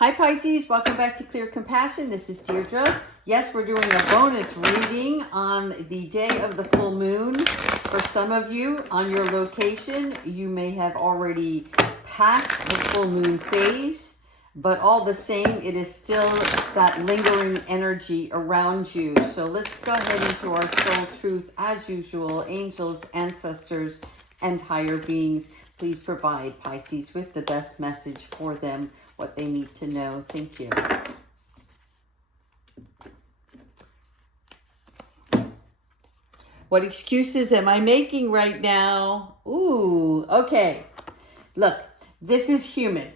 Hi Pisces, welcome back to Clear Compassion. This is Deirdre. Yes, we're doing a bonus reading on the day of the full moon. For some of you on your location, you may have already passed the full moon phase, but all the same, it is still that lingering energy around you. So let's go ahead into our soul truth as usual. Angels, ancestors, and higher beings, please provide Pisces with the best message for them, what they need to know. Thank you. What excuses am I making right now? Ooh, okay. Look, this is human.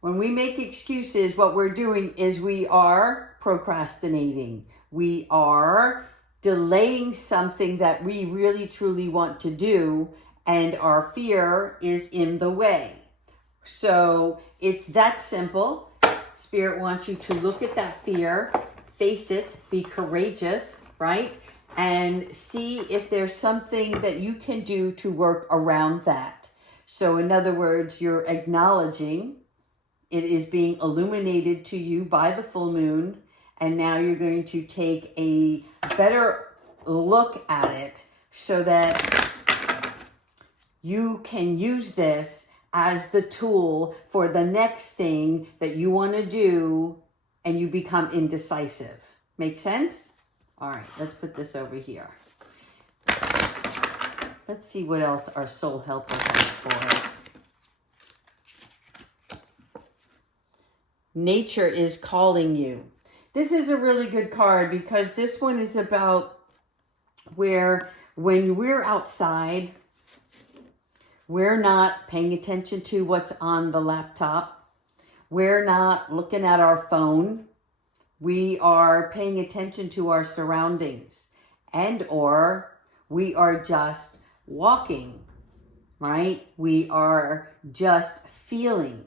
When we make excuses, what we're doing is we are procrastinating. We are delaying something that we really truly want to do, and our fear is in the way. So it's that simple. Spirit wants you to look at that fear, face it, be courageous, right? And see if there's something that you can do to work around that. So in other words, you're acknowledging it is being illuminated to you by the full moon, and now you're going to take a better look at it so that you can use this as the tool for the next thing that you want to do, and you become indecisive. Make sense? All right, let's put this over here. Let's see what else our soul helper has for us. Nature is calling you. This is a really good card because this one is about where when we're outside, we're not paying attention to what's on the laptop. We're not looking at our phone. We are paying attention to our surroundings, and or we are just walking, right? We are just feeling.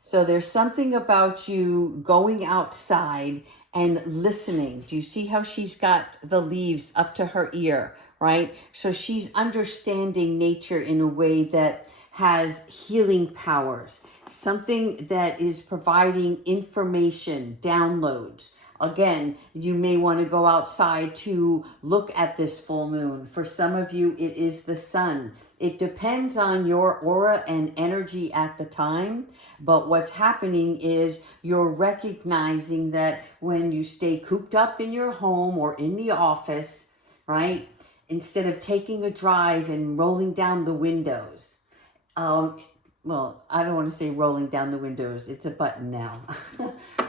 So there's something about you going outside and listening. Do you see how she's got the leaves up to her ear, right? So she's understanding nature in a way that has healing powers, something that is providing information, downloads. Again, you may want to go outside to look at this full moon. For some of you, it is the sun. It depends on your aura and energy at the time. But what's happening is you're recognizing that when you stay cooped up in your home or in the office, right? Instead of taking a drive and rolling down the windows, well, I don't want to say rolling down the windows. It's a button now.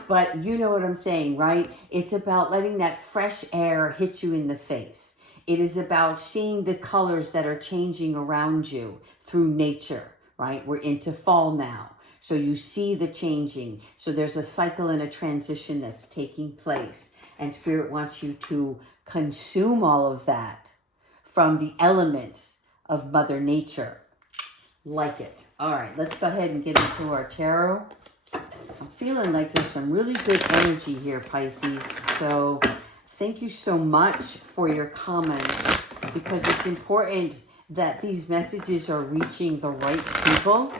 But you know what I'm saying, right? It's about letting that fresh air hit you in the face. It is about seeing the colors that are changing around you through nature, right? We're into fall now. So you see the changing. So there's a cycle and a transition that's taking place. And Spirit wants you to consume all of that from the elements of Mother Nature. Like it. All right, let's go ahead and get into our tarot. I'm feeling like there's some really good energy here, Pisces. So thank you so much for your comments, because it's important that these messages are reaching the right people.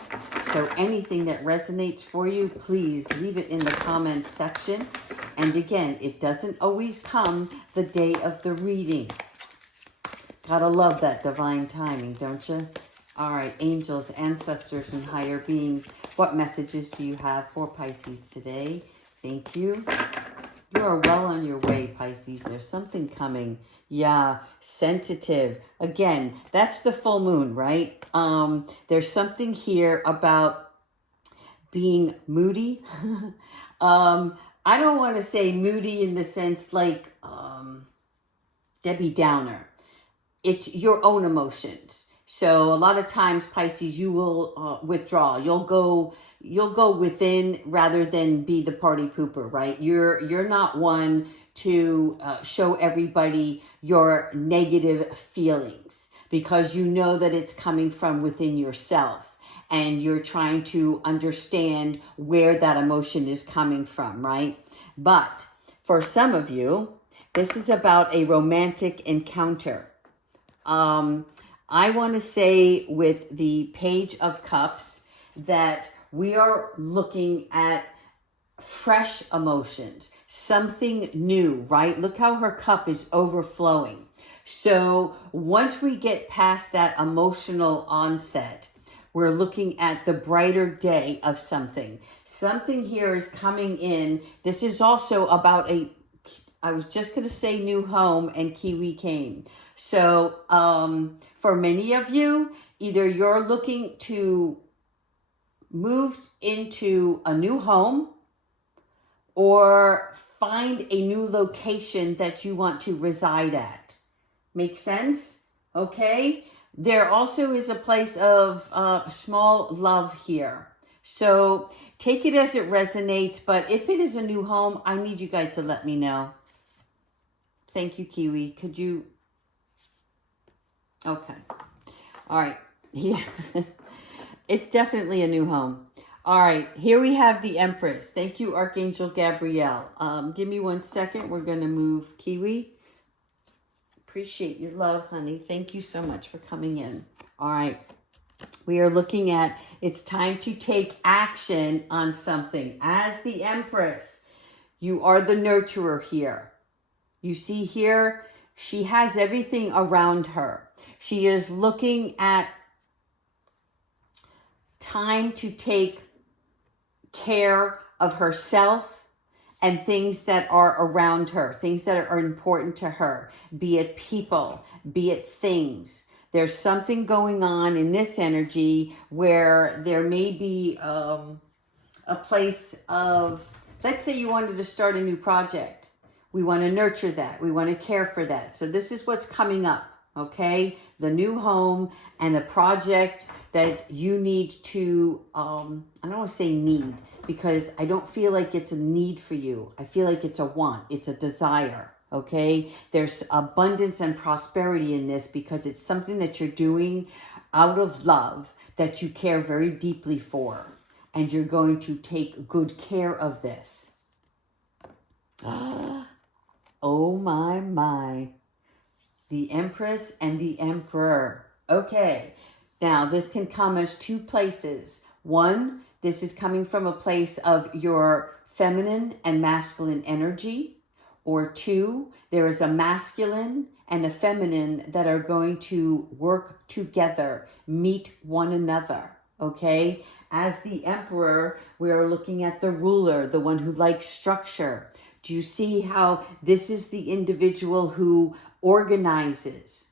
So anything that resonates for you, please leave it in the comments section. And again, it doesn't always come the day of the reading. Gotta love that divine timing, don't you? All right, angels, ancestors, and higher beings, what messages do you have for Pisces today? Thank you. You are well on your way, Pisces. There's something coming. Yeah, sensitive. Again, that's the full moon, right? There's something here about being moody. I don't want to say moody in the sense like Debbie Downer. It's your own emotions. So a lot of times, Pisces, you will withdraw. You'll go within rather than be the party pooper, right? You're not one to show everybody your negative feelings, because you know that it's coming from within yourself, and you're trying to understand where that emotion is coming from, right? But for some of you, this is about a romantic encounter. I want to say with the Page of Cups that we are looking at fresh emotions, something new, right? Look how her cup is overflowing. So once we get past that emotional onset, we're looking at the brighter day of something. Something here is coming in. This is also about I was just going to say new home, and Kiwi came. So for many of you, either you're looking to move into a new home or find a new location that you want to reside at. Make sense? Okay. There also is a place of small love here. So take it as it resonates. But if it is a new home, I need you guys to let me know. Thank you, Kiwi. Could you? Okay. All right. Yeah. It's definitely a new home. All right. Here we have the Empress. Thank you, Archangel Gabrielle. Give me 1 second. We're going to move Kiwi. Appreciate your love, honey. Thank you so much for coming in. All right. We are looking at it's time to take action on something. As the Empress, you are the nurturer here. You see here, she has everything around her. She is looking at time to take care of herself and things that are around her, things that are important to her, be it people, be it things. There's something going on in this energy where there may be a place of, let's say you wanted to start a new project. We want to nurture that. We want to care for that. So this is what's coming up, okay? The new home and a project that you need to, I don't want to say need, because I don't feel like it's a need for you. I feel like it's a want. It's a desire, okay? There's abundance and prosperity in this because it's something that you're doing out of love that you care very deeply for. And you're going to take good care of this. Oh my. The Empress and the Emperor. Okay. Now, this can come as two places. One, this is coming from a place of your feminine and masculine energy. Or two, there is a masculine and a feminine that are going to work together, meet one another. Okay? As the Emperor, we are looking at the ruler, the one who likes structure. Do you see how this is the individual who organizes,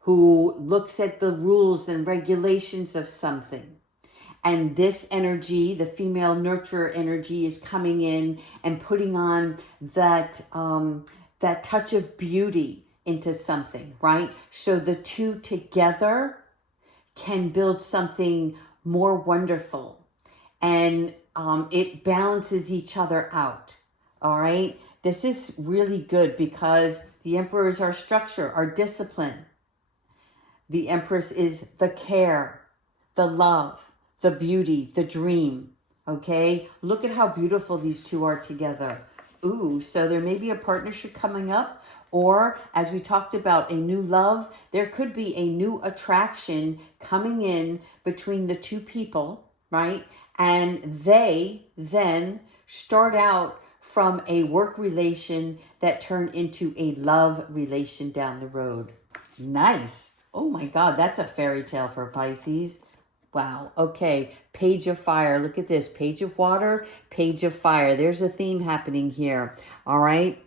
who looks at the rules and regulations of something? And this energy, the female nurturer energy, is coming in and putting on that touch of beauty into something, right? So the two together can build something more wonderful, and it balances each other out. All right. This is really good because the Emperor is our structure, our discipline. The Empress is the care, the love, the beauty, the dream. Okay. Look at how beautiful these two are together. Ooh, so there may be a partnership coming up, or as we talked about, a new love. There could be a new attraction coming in between the two people, right? And they then start out from a work relation that turned into a love relation down the road. Nice. Oh my God, that's a fairy tale for Pisces. Wow. Okay. Page of fire. Look at this. Page of water, page of fire. There's a theme happening here. All right.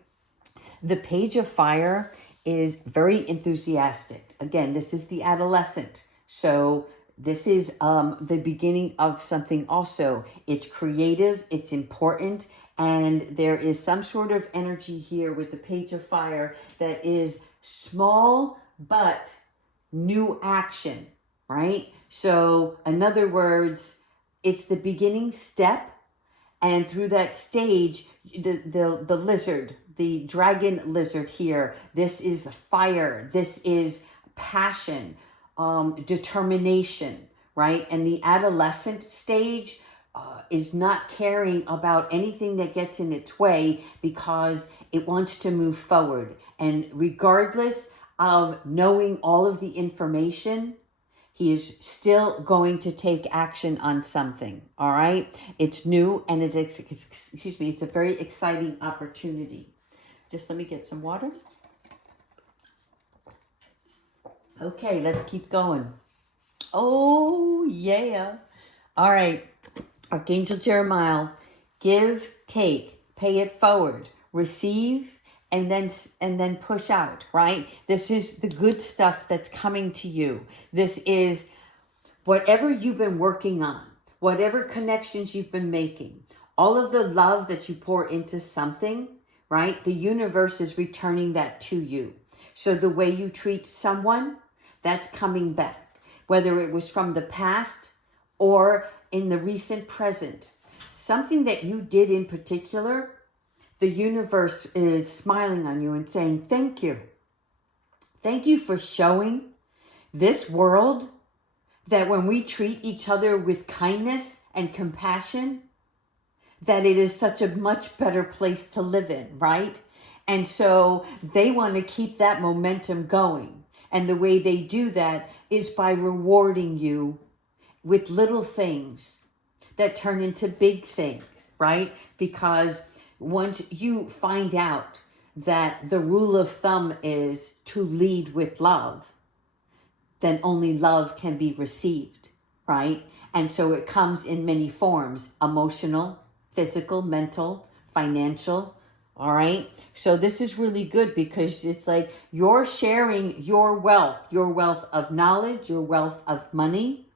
The page of fire is very enthusiastic. Again, this is the adolescent. So this is the beginning of something also. It's creative. It's important. And there is some sort of energy here with the page of fire that is small, but new action, right? So in other words, it's the beginning step. And through that stage, the lizard, the dragon lizard here, this is fire. This is passion, determination, right? And the adolescent stage is not caring about anything that gets in its way because it wants to move forward. And regardless of knowing all of the information, He is still going to take action on something, all right? It's new and it's a very exciting opportunity. Just let me get some water. Okay, let's keep going. Oh, yeah. All right. Archangel Jeremiah, give, take, pay it forward, receive, and then push out, right? This is the good stuff that's coming to you. This is whatever you've been working on, whatever connections you've been making, all of the love that you pour into something, right? The universe is returning that to you. So the way you treat someone, that's coming back, whether it was from the past or in the recent present. Something that you did in particular, the universe is smiling on you and saying, thank you. Thank you for showing this world that when we treat each other with kindness and compassion, that it is such a much better place to live in, right? And so they want to keep that momentum going. And the way they do that is by rewarding you with little things that turn into big things, right? Because once you find out that the rule of thumb is to lead with love, then only love can be received, right? And so it comes in many forms: emotional, physical, mental, financial, all right? So this is really good because it's like you're sharing your wealth of knowledge, your wealth of money.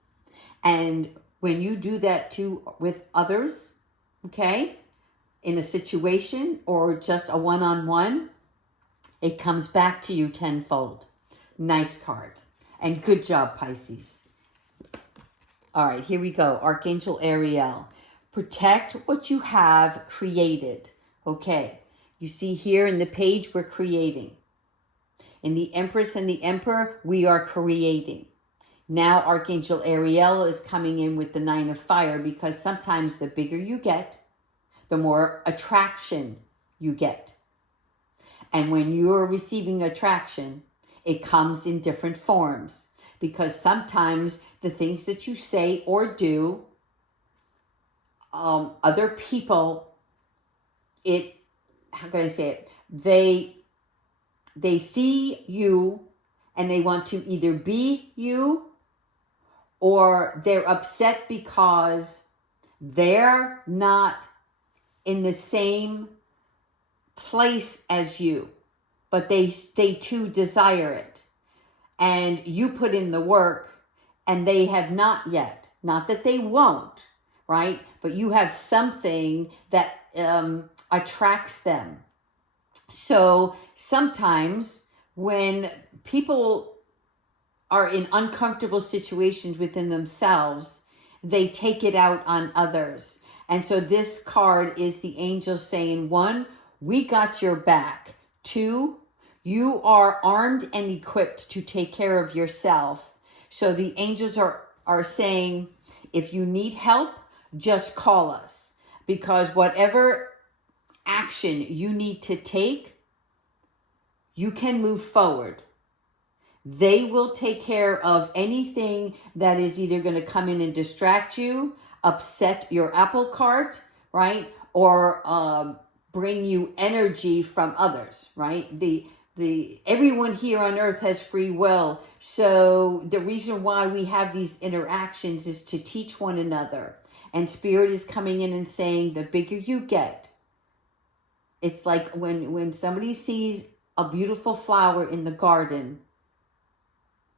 And when you do that too with others, okay, in a situation or just a one-on-one, it comes back to you tenfold. Nice card. And good job, Pisces. All right, here we go. Archangel Ariel. Protect what you have created. Okay, you see here in the page, we're creating. In the Empress and the Emperor, we are creating. Now Archangel Ariel is coming in with the Nine of Fire, because sometimes the bigger you get, the more attraction you get. And when you're receiving attraction, it comes in different forms, because sometimes the things that you say or do, other people, how can I say it? They see you and they want to either be you, or they're upset because they're not in the same place as you, but they too desire it. And you put in the work and they have not yet. Not that they won't, right? But you have something that attracts them. So sometimes when people are in uncomfortable situations within themselves, they take it out on others. And so this card is the angel saying, 1, we got your back. 2, you are armed and equipped to take care of yourself. So the angels are saying, if you need help, just call us. Because whatever action you need to take, you can move forward. They will take care of anything that is either going to come in and distract you, upset your apple cart, right? Or bring you energy from others, right? Everyone here on earth has free will. So the reason why we have these interactions is to teach one another. And Spirit is coming in and saying, the bigger you get, it's like when somebody sees a beautiful flower in the garden,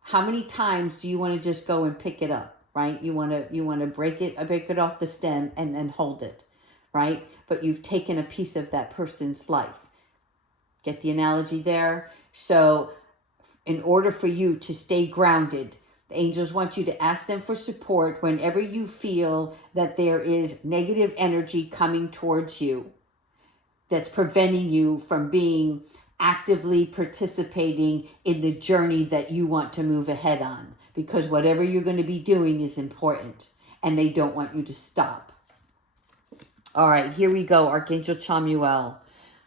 how many times do you want to just go and pick it up, right? You want to break it off the stem and hold it, right? But you've taken a piece of that person's life. Get the analogy there? So in order for you to stay grounded, the angels want you to ask them for support whenever you feel that there is negative energy coming towards you that's preventing you from being actively participating in the journey that you want to move ahead on. Because whatever you're going to be doing is important, and they don't want you to stop. All right, here we go, Archangel Chamuel.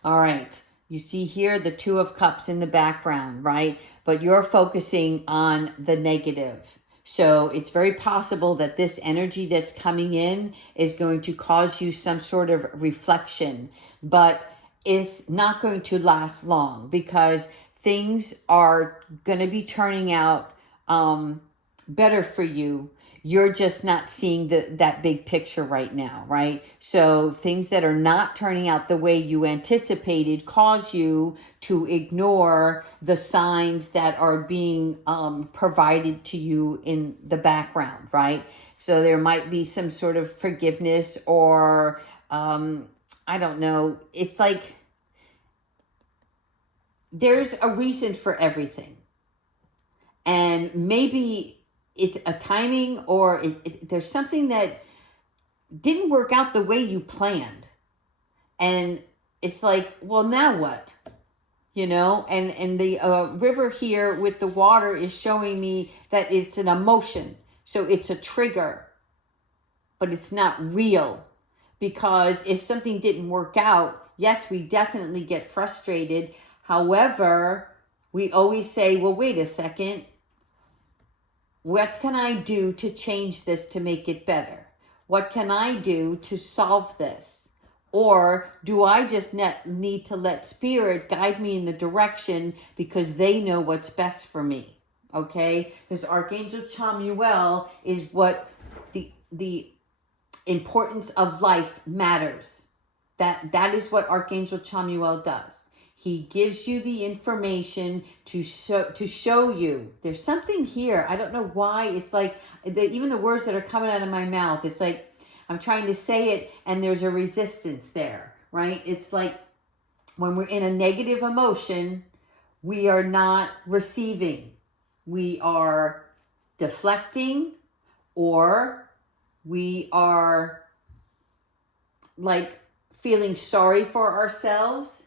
All right, you see here the 2 of Cups in the background, right? But you're focusing on the negative. So it's very possible that this energy that's coming in is going to cause you some sort of reflection, but it's not going to last long because things are going to be turning out better for you. You're just not seeing that big picture right now, right? So things that are not turning out the way you anticipated cause you to ignore the signs that are being provided to you in the background, right? So there might be some sort of forgiveness or, I don't know. It's like there's a reason for everything. And maybe it's a timing or there's something that didn't work out the way you planned. And it's like, well, now what? You know, and the river here with the water is showing me that it's an emotion. So it's a trigger, but it's not real. Because if something didn't work out, yes, we definitely get frustrated. However, we always say, well, wait a second. What can I do to change this to make it better? What can I do to solve this? Or do I just need to let spirit guide me in the direction because they know what's best for me? Okay? Because Archangel Chamuel is what the importance of life matters. That is what Archangel Chamuel does. He gives you the information to show you. There's something here. I don't know why. It's like even the words that are coming out of my mouth. It's like I'm trying to say it and there's a resistance there, right? It's like when we're in a negative emotion, we are not receiving. We are deflecting or we are like feeling sorry for ourselves.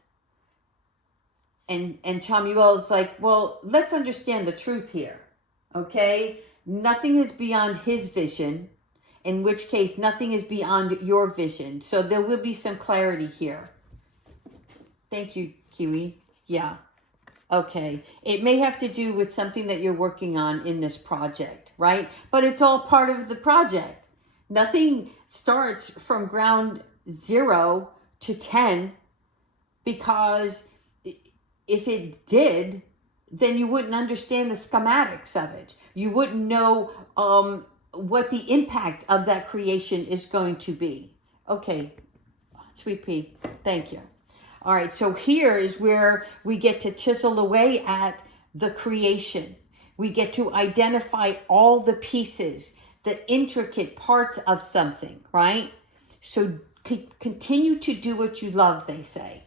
And Chamuel is like, well, let's understand the truth here, okay? Nothing is beyond his vision, in which case nothing is beyond your vision. So there will be some clarity here. Thank you, Kiwi. Yeah. Okay. It may have to do with something that you're working on in this project, right? But it's all part of the project. Nothing starts from ground 0 to 10 because if it did, then you wouldn't understand the schematics of it. You wouldn't know what the impact of that creation is going to be. Okay, Sweet Pea, thank you. All right, so here is where we get to chisel away at the creation. We get to identify all the pieces, the intricate parts of something, right? So continue to do what you love, they say.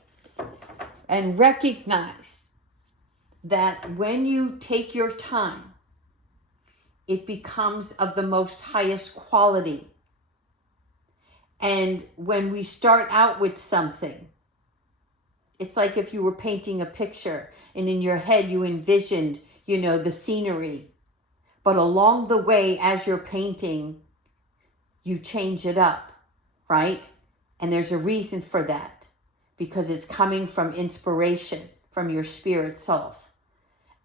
And recognize that when you take your time, it becomes of the most highest quality. And when we start out with something, it's like if you were painting a picture and in your head you envisioned, the scenery. But along the way, as you're painting, you change it up, right? And there's a reason for that. Because it's coming from inspiration, from your spirit self.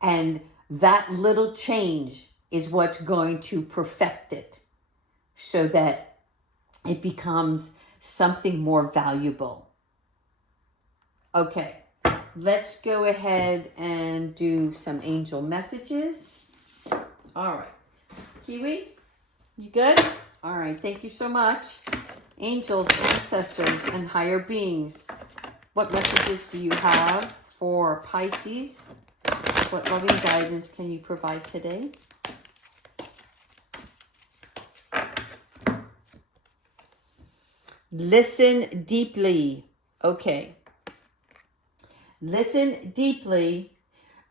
And that little change is what's going to perfect it so that it becomes something more valuable. Okay, let's go ahead and do some angel messages. All right. Kiwi, you good? All right, thank you so much. Angels, ancestors, and higher beings. What messages do you have for Pisces? What loving guidance can you provide today? Listen deeply. Okay. Listen deeply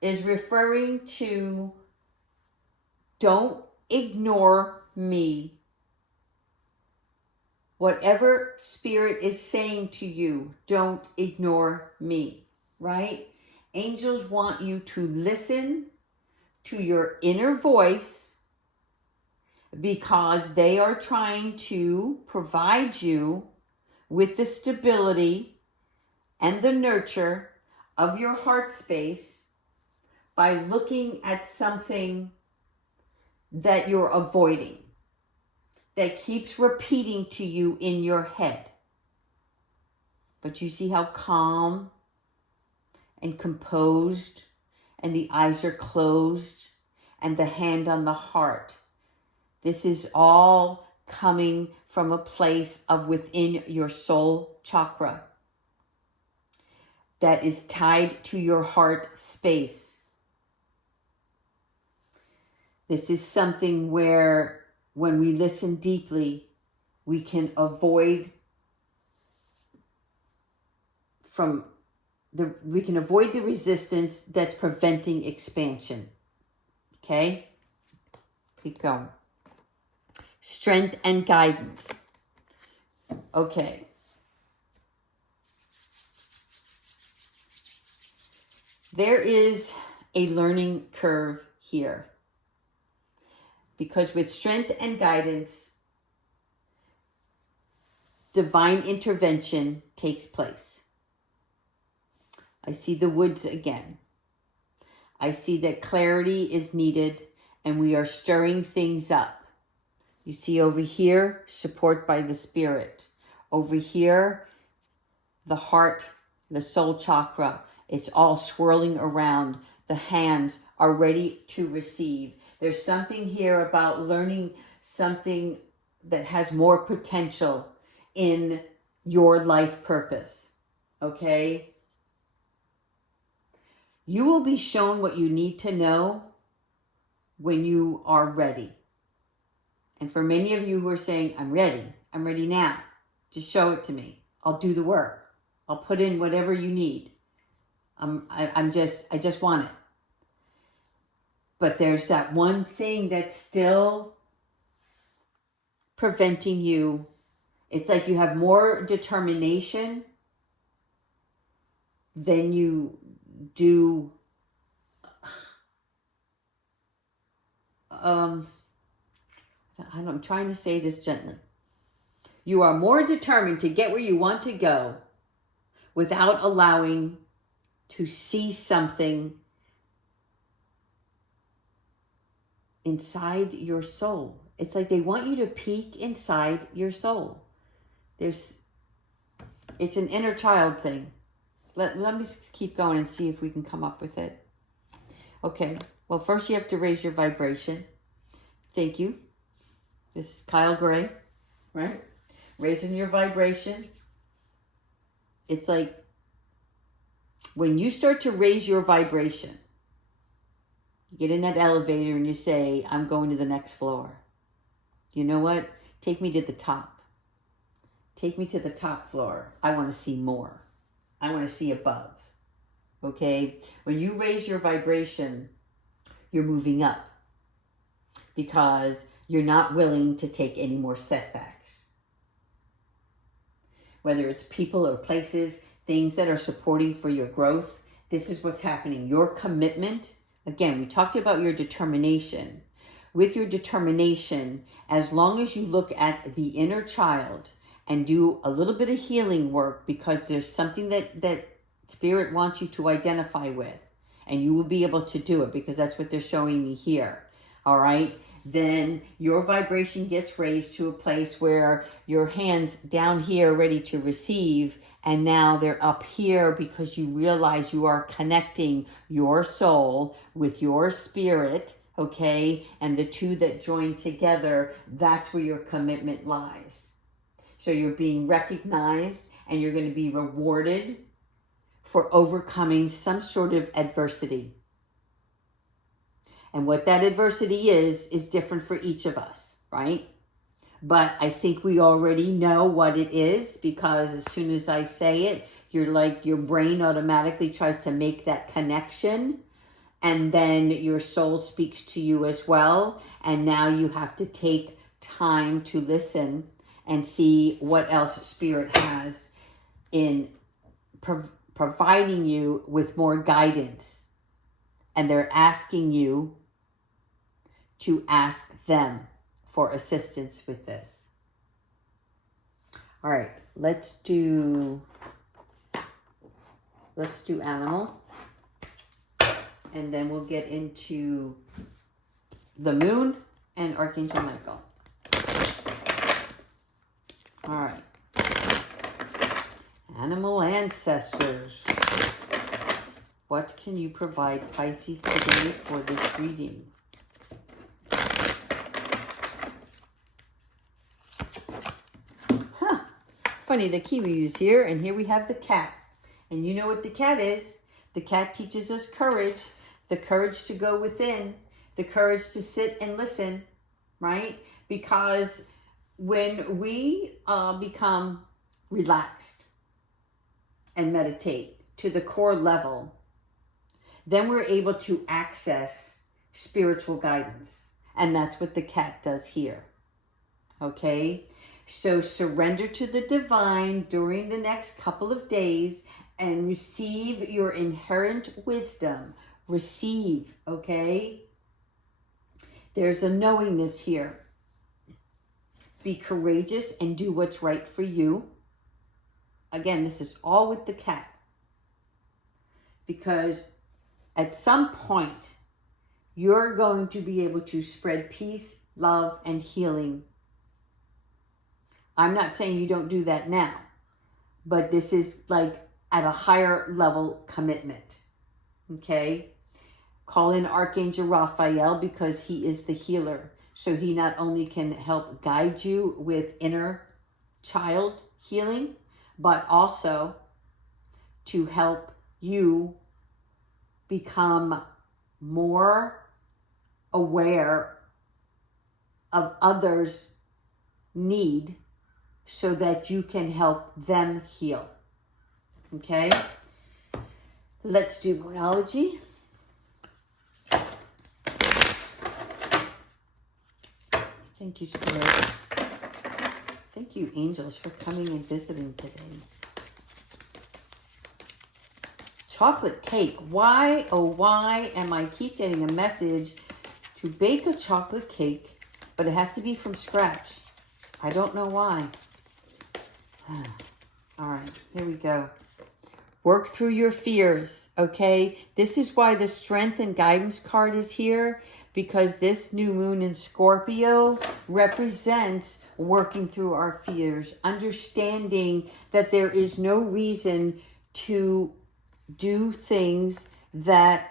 is referring to don't ignore me. Whatever spirit is saying to you, don't ignore me, right? Angels want you to listen to your inner voice because they are trying to provide you with the stability and the nurture of your heart space by looking at something that you're avoiding, that keeps repeating to you in your head. But you see how calm and composed, and the eyes are closed, and the hand on the heart. This is all coming from a place of within your soul chakra that is tied to your heart space. This is something where when we listen deeply, we can avoid the resistance that's preventing expansion. Okay? Keep going. Strength and guidance. Okay. There is a learning curve here. Because with strength and guidance, divine intervention takes place. I see the woods again. I see that clarity is needed and we are stirring things up. You see over here, support by the spirit. Over here, the heart, the soul chakra, it's all swirling around. The hands are ready to receive. There's something here about learning something that has more potential in your life purpose. Okay? You will be shown what you need to know when you are ready. And for many of you who are saying, I'm ready now. Just show it to me. I'll do the work. I'll put in whatever you need. I just want it. But there's that one thing that's still preventing you. It's like you have more determination than you do. I'm trying to say this gently. You are more determined to get where you want to go without allowing to see something inside your soul. It's like they want you to peek inside your soul. It's an inner child thing. Let me keep going and see if we can come up with it. Okay. Well, first you have to raise your vibration. Thank you. This is Kyle Gray, right? Raising your vibration. It's like when you start to raise your vibration, you get in that elevator and you say, I'm going to the next floor. You know what? Take me to the top. Take me to the top floor. I want to see more. I want to see above. Okay? When you raise your vibration, you're moving up because you're not willing to take any more setbacks. Whether it's people or places, things that are supporting for your growth, this is what's happening. Your commitment, again, we talked about your determination. With your determination, as long as you look at the inner child and do a little bit of healing work, because there's something that Spirit wants you to identify with, and you will be able to do it because that's what they're showing me here. All right? Then your vibration gets raised to a place where your hands down here ready to receive, and now they're up here because you realize you are connecting your soul with your spirit, okay? And the two that join together, that's where your commitment lies. So you're being recognized and you're going to be rewarded for overcoming some sort of adversity. And what that adversity is different for each of us, right? But I think we already know what it is, because as soon as I say it, your brain automatically tries to make that connection. And then your soul speaks to you as well. And now you have to take time to listen and see what else Spirit has in providing you with more guidance. And they're asking you to ask them for assistance with this. All right, let's do animal. And then we'll get into the moon and Archangel Michael. All right. Animal ancestors. What can you provide Pisces today for this reading? Funny, the kiwi is here, and here we have the cat. And you know what the cat is? The cat teaches us courage, the courage to go within, the courage to sit and listen, right? Because when we become relaxed and meditate to the core level, then we're able to access spiritual guidance. And that's what the cat does here. Okay? So surrender to the divine during the next couple of days and receive your inherent wisdom. Receive, okay? There's a knowingness here. Be courageous and do what's right for you. Again, this is all with the cat. Because at some point, you're going to be able to spread peace, love, and healing. I'm not saying you don't do that now, but this is like at a higher level commitment. Okay? Call in Archangel Raphael because he is the healer. So he not only can help guide you with inner child healing, but also to help you become more aware of others' need so that you can help them heal. Okay? Let's do Moonology. Thank you, Spirit. Thank you, angels, for coming and visiting today. Chocolate cake. Why, oh why am I keep getting a message to bake a chocolate cake, but it has to be from scratch? I don't know why. All right, here we go. Work through your fears, okay? This is why the Strength and Guidance card is here, because this new moon in Scorpio represents working through our fears, understanding that there is no reason to do things that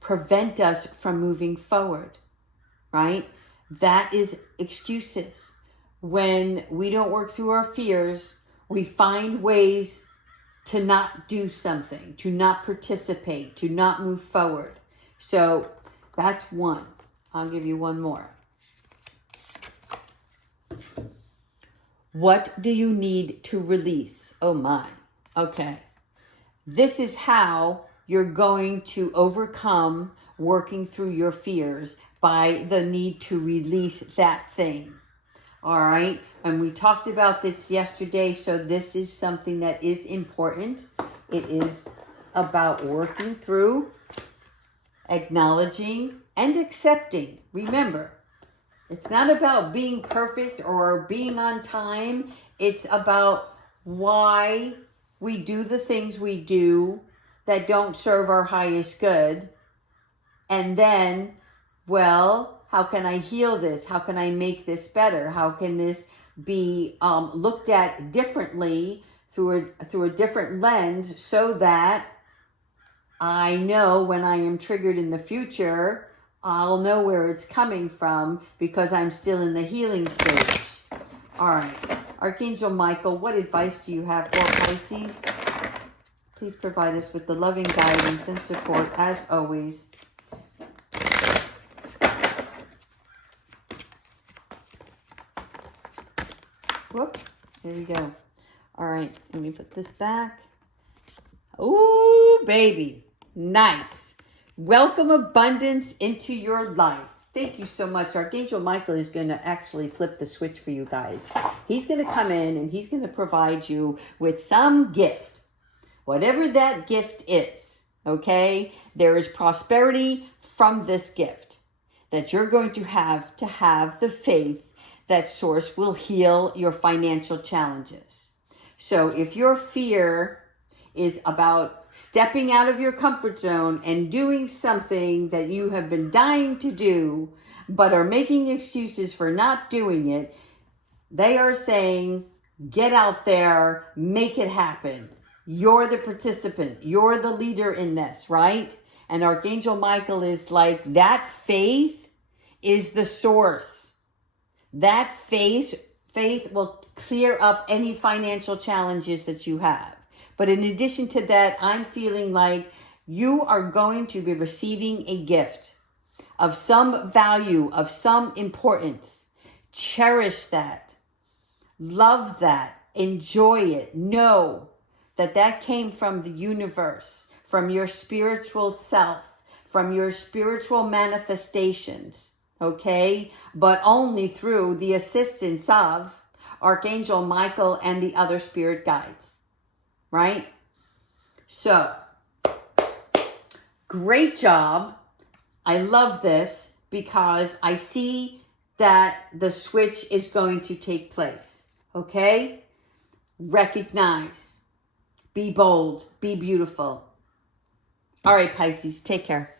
prevent us from moving forward, right? That is excuses. When we don't work through our fears, we find ways to not do something, to not participate, to not move forward. So that's one. I'll give you one more. What do you need to release? Oh my. Okay. This is how you're going to overcome working through your fears, by the need to release that thing. All right. And we talked about this yesterday. So this is something that is important. It is about working through, acknowledging, and accepting. Remember, it's not about being perfect or being on time. It's about why we do the things we do that don't serve our highest good. And then, well, how can I heal this? How can I make this better? How can this be looked at differently through a different lens, so that I know when I am triggered in the future, I'll know where it's coming from because I'm still in the healing stage. All right. Archangel Michael, what advice do you have for Pisces? Please provide us with the loving guidance and support as always. Whoop, here we go. All right, let me put this back. Ooh, baby, nice. Welcome abundance into your life. Thank you so much. Archangel Michael is going to actually flip the switch for you guys. He's going to come in and he's going to provide you with some gift. Whatever that gift is, okay? There is prosperity from this gift that you're going to have the faith that Source will heal your financial challenges. So if your fear is about stepping out of your comfort zone and doing something that you have been dying to do, but are making excuses for not doing it. They are saying, get out there, make it happen. You're the participant. You're the leader in this, right? And Archangel Michael is like, that faith is the source. That faith will clear up any financial challenges that you have. But in addition to that, I'm feeling like you are going to be receiving a gift of some value, of some importance. Cherish that. Love that. Enjoy it. Know that that came from the universe, from your spiritual self, from your spiritual manifestations, okay? But only through the assistance of Archangel Michael and the other spirit guides, right? So, great job. I love this because I see that the switch is going to take place, okay? Recognize. Be bold. Be beautiful. All right, Pisces, take care.